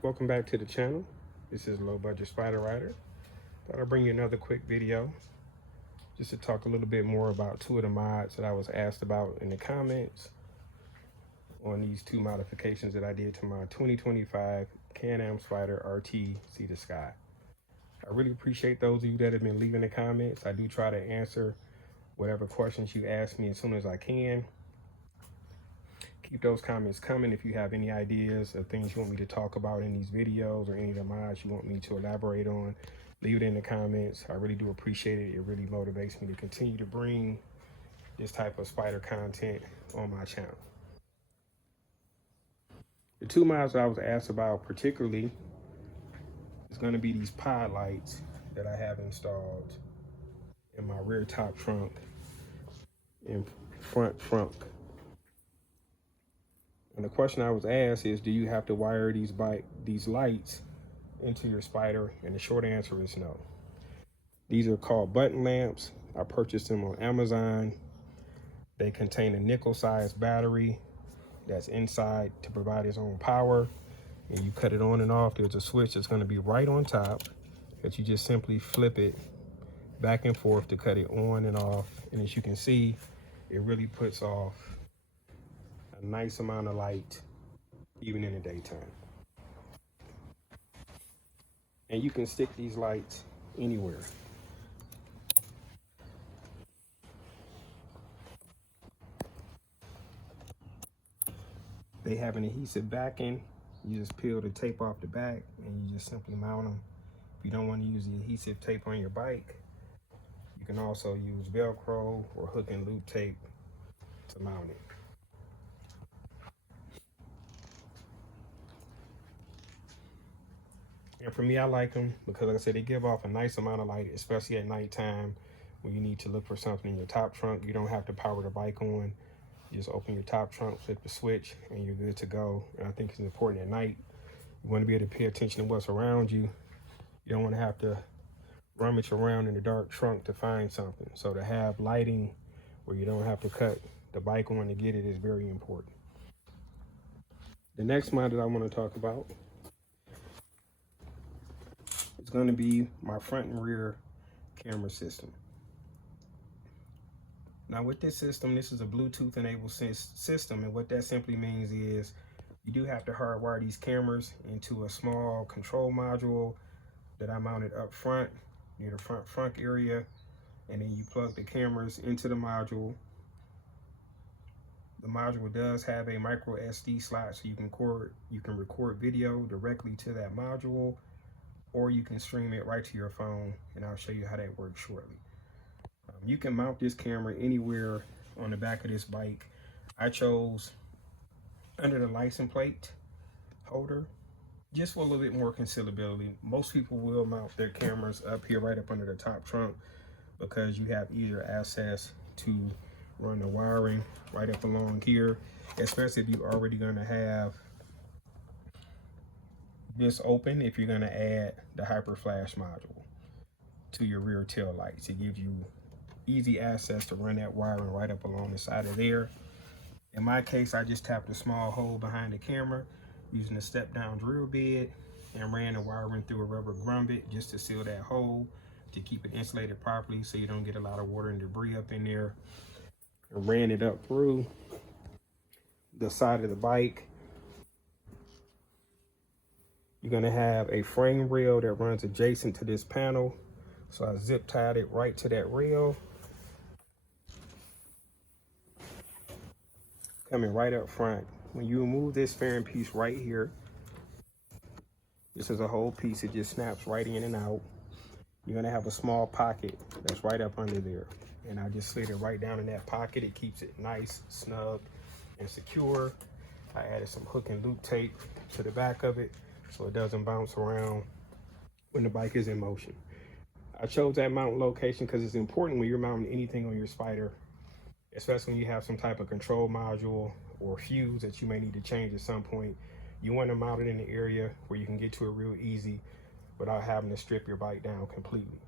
Welcome back to the channel. This is Low Budget Spider Rider. Thought I'd bring you another quick video just to talk a little bit more about two of the mods that I was asked about in the comments on these two modifications that I did to my 2025 Can-Am Spyder RT See the Sky. I really appreciate those of you that have been leaving the comments. I do try to answer whatever questions you ask me as soon as I can. Keep those comments coming. If you have any ideas of things you want me to talk about in these videos or any of the mods you want me to elaborate on, leave it in the comments. I really do appreciate it. It really motivates me to continue to bring this type of spider content on my channel. The two mods that I was asked about particularly is going to be these pod lights that I have installed in my rear top trunk and front trunk. And the question I was asked is, do you have to wire these lights into your Spyder? And the short answer is no. These are called button lamps. I purchased them on Amazon. They contain a nickel-sized battery that's inside to provide its own power. And you cut it on and off. There's a switch that's going to be right on top that you just simply flip it back and forth to cut it on and off. And as you can see, it really puts off a nice amount of light even in the daytime. And you can stick these lights anywhere. They have an adhesive backing. You just peel the tape off the back and you just simply mount them. If you don't want to use the adhesive tape on your bike, you can also use Velcro or hook and loop tape to mount it. And for me, I like them because, like I said, they give off a nice amount of light, especially at nighttime when you need to look for something in your top trunk. You don't have to power the bike on. You just open your top trunk, flip the switch, and you're good to go. And I think it's important at night. You want to be able to pay attention to what's around you. You don't want to have to rummage around in the dark trunk to find something. So to have lighting where you don't have to cut the bike on to get it is very important. The next mod that I want to talk about is going to be my front and rear camera system. Now with this system, this is a Bluetooth enabled system, and what that simply means is you do have to hardwire these cameras into a small control module that I mounted up front near the front area, and then you plug the cameras into the module. The module does have a micro SD slot, so you can record video directly to that module, or you can stream it right to your phone, and I'll show you how that works shortly. You can mount this camera anywhere on the back of this bike. I chose under the license plate holder, just for a little bit more concealability. Most people will mount their cameras up here, right up under the top trunk, because you have easier access to run the wiring right up along here, especially if you're already going to have this open. If you're going to add the hyper flash module to your rear tail lights, it gives you easy access to run that wiring right up along the side of there. In my case, I just tapped a small hole behind the camera using a step down drill bit and ran the wiring through a rubber grommet just to seal that hole to keep it insulated properly so you don't get a lot of water and debris up in there. I ran it up through the side of the bike. You're gonna have a frame rail that runs adjacent to this panel. So I zip tied it right to that rail. Coming right up front. When you remove this fairing piece right here, this is a whole piece, it just snaps right in and out. You're gonna have a small pocket that's right up under there. And I just slid it right down in that pocket. It keeps it nice, snug, and secure. I added some hook and loop tape to the back of it so it doesn't bounce around when the bike is in motion. I chose that mount location because it's important when you're mounting anything on your Spyder, especially when you have some type of control module or fuse that you may need to change at some point. You want to mount it in the area where you can get to it real easy without having to strip your bike down completely.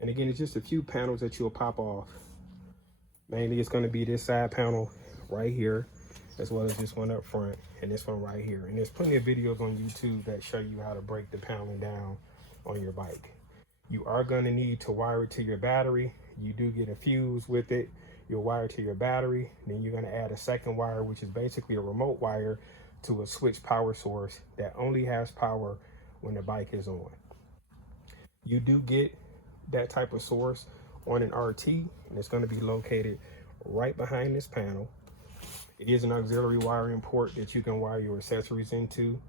And again, it's just a few panels that you'll pop off. Mainly it's going to be this side panel right here. as well as this one up front and this one right here. And there's plenty of videos on YouTube that show you how to break the paneling down on your bike. You are going to need to wire it to your battery. You do get a fuse with it. You'll wire it to your battery. Then you're going to add a second wire, which is basically a remote wire to a switch power source that only has power when the bike is on. You do get that type of source on an RT, and it's going to be located right behind this panel. It is an auxiliary wiring port that you can wire your accessories into.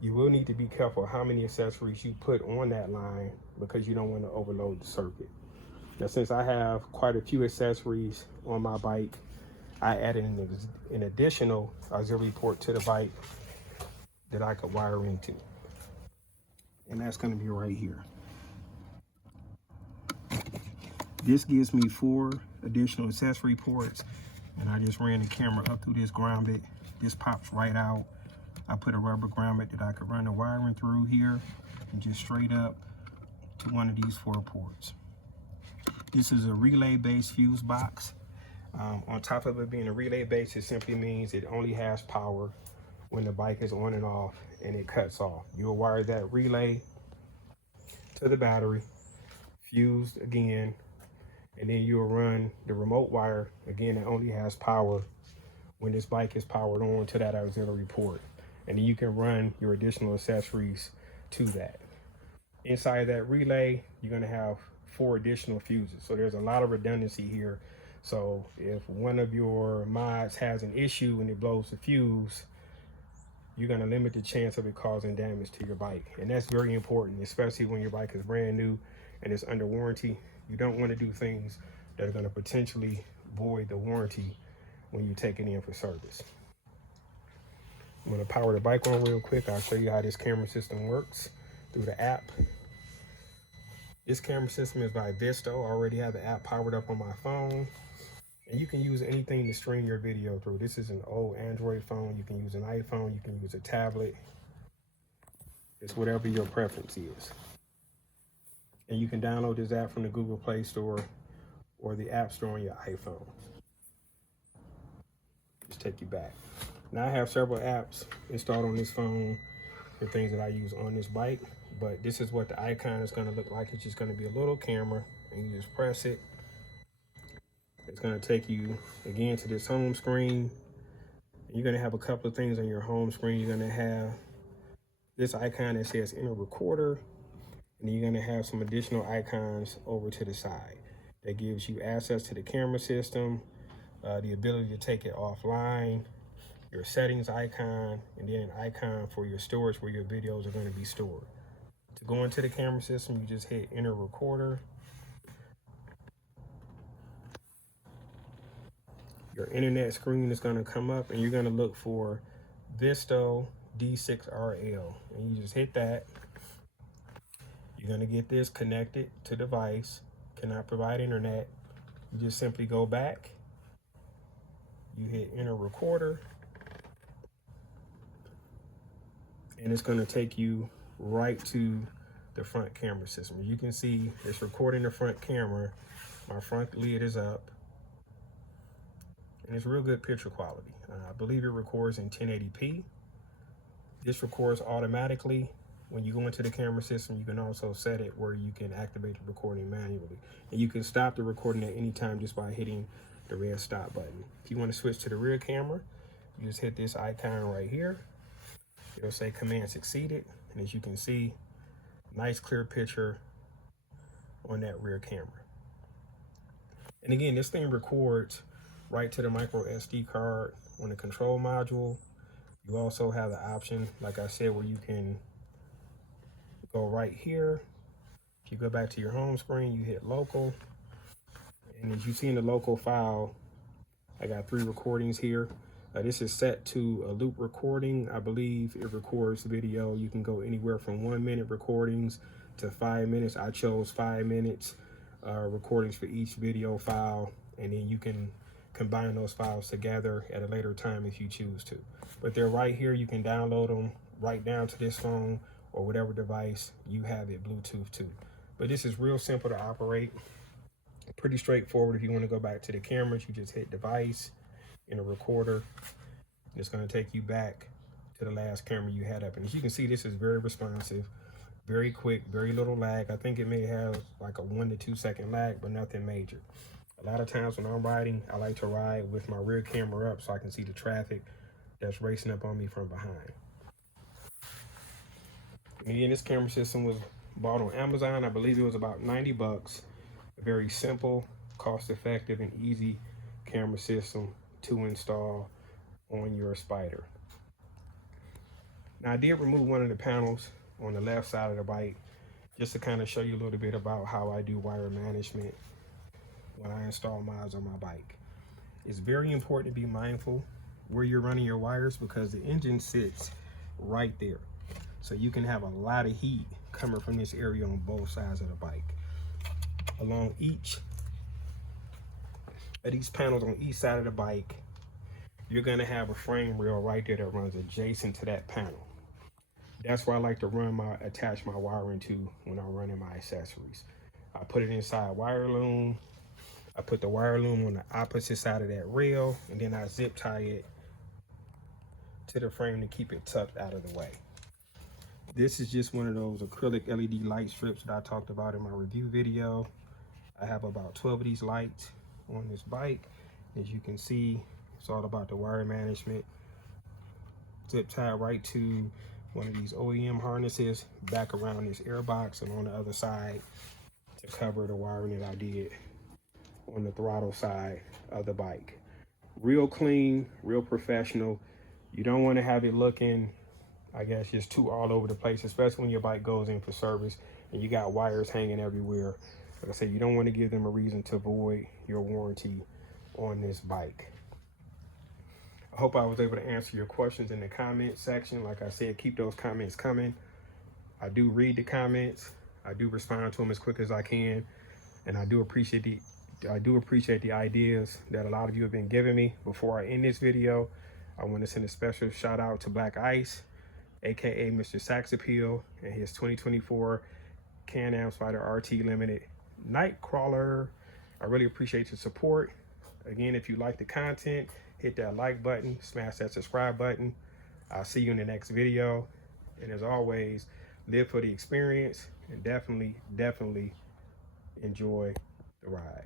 You will need to be careful how many accessories you put on that line because you don't want to overload the circuit. Now, since I have quite a few accessories on my bike, I added an additional auxiliary port to the bike that I could wire into. And that's going to be right here. This gives me 4 additional accessory ports, and I just ran the camera up through this grommet. This pops right out. I put a rubber grommet that I could run the wiring through here and just straight up to one of these 4 ports. This is a relay-based fuse box. On top of it being a relay-based, it simply means it only has power when the bike is on and off and it cuts off. You'll wire that relay to the battery, fused again, and then you'll run the remote wire, again, that only has power when this bike is powered on to that auxiliary port. And then you can run your additional accessories to that. Inside that relay, you're gonna have 4 additional fuses. So there's a lot of redundancy here. So if one of your mods has an issue and it blows the fuse, you're gonna limit the chance of it causing damage to your bike. And that's very important, especially when your bike is brand new and it's under warranty. You don't want to do things that are going to potentially void the warranty when you take it in for service. I'm going to power the bike on real quick. I'll show you how this camera system works through the app. This camera system is by Vsysto. I already have the app powered up on my phone. And you can use anything to stream your video through. This is an old Android phone. You can use an iPhone. You can use a tablet. It's whatever your preference is. And you can download this app from the Google Play Store or the App Store on your iPhone. Just take you back. Now I have several apps installed on this phone and things that I use on this bike, but this is what the icon is going to look like. It's just going to be a little camera, and you just press it. It's going to take you again to this home screen. And you're going to have a couple of things on your home screen. You're going to have this icon that says Enter Recorder. And you're going to have some additional icons over to the side that gives you access to the camera system, the ability to take it offline, your settings icon, and then an icon for your storage where your videos are going to be stored. To go into the camera system, you just hit Enter Recorder. Your internet screen is going to come up, and you're going to look for Vsysto D6RL, and you just hit that. You're going to get this connected to device, cannot provide internet. You just simply go back, you hit Enter Recorder, and it's going to take you right to the front camera system. You can see it's recording the front camera. My front lid is up, and it's real good picture quality. I believe it records in 1080p. This records automatically. When you go into the camera system, you can also set it where you can activate the recording manually. And you can stop the recording at any time just by hitting the red stop button. If you want to switch to the rear camera, you just hit this icon right here. It'll say command succeeded. And as you can see, nice clear picture on that rear camera. And again, this thing records right to the micro SD card on the control module. You also have the option, like I said, where you can go right here. If you go back to your home screen, you hit local. And as you see in the local file, I got 3 recordings here. This is set to a loop recording. I believe it records video. You can go anywhere from 1 minute recordings to 5 minutes. I chose 5 minutes recordings for each video file. And then you can combine those files together at a later time if you choose to. But they're right here. You can download them right down to this phone or whatever device you have it Bluetooth to. But this is real simple to operate. Pretty straightforward. If you want to go back to the cameras, you just hit device, in a recorder, It's going to take you back to the last camera you had up. And as you can see, this is very responsive, very quick, very little lag. I think it may have like a 1 to 2 second lag, but nothing major. A lot of times when I'm riding, I like to ride with my rear camera up so I can see the traffic that's racing up on me from behind. And again, this camera system was bought on Amazon. I believe it was about 90 bucks. A very simple, cost-effective, and easy camera system to install on your Spyder. Now, I did remove one of the panels on the left side of the bike just to kind of show you a little bit about how I do wire management when I install mods on my bike. It's very important to be mindful where you're running your wires because the engine sits right there. So you can have a lot of heat coming from this area on both sides of the bike. Along each of these panels on each side of the bike, you're gonna have a frame rail right there that runs adjacent to that panel. That's where I like to attach my wiring to when I'm running my accessories. I put it inside wire loom. I put the wire loom on the opposite side of that rail, and then I zip tie it to the frame to keep it tucked out of the way. This is just one of those acrylic LED light strips that I talked about in my review video. I have about 12 of these lights on this bike. As you can see, it's all about the wire management. Zip tie right to one of these OEM harnesses back around this air box, and on the other side to cover the wiring that I did on the throttle side of the bike. Real clean, real professional. You don't want to have it looking, I guess, just too all over the place, especially when your bike goes in for service and you got wires hanging everywhere. Like I said, you don't want to give them a reason to void your warranty on this bike. I hope I was able to answer your questions in the comment section. Like I said, keep those comments coming. I do read the comments. I do respond to them as quick as I can. And I do appreciate the ideas that a lot of you have been giving me. Before I end this video, I want to send a special shout out to Black Ice, aka Mr. Sax Appeal, and his 2024 Can-Am Spyder RT Limited Nightcrawler. I really appreciate your support. Again, if you like the content, hit that like button, smash that subscribe button. I'll see you in the next video. And as always, live for the experience and definitely enjoy the ride.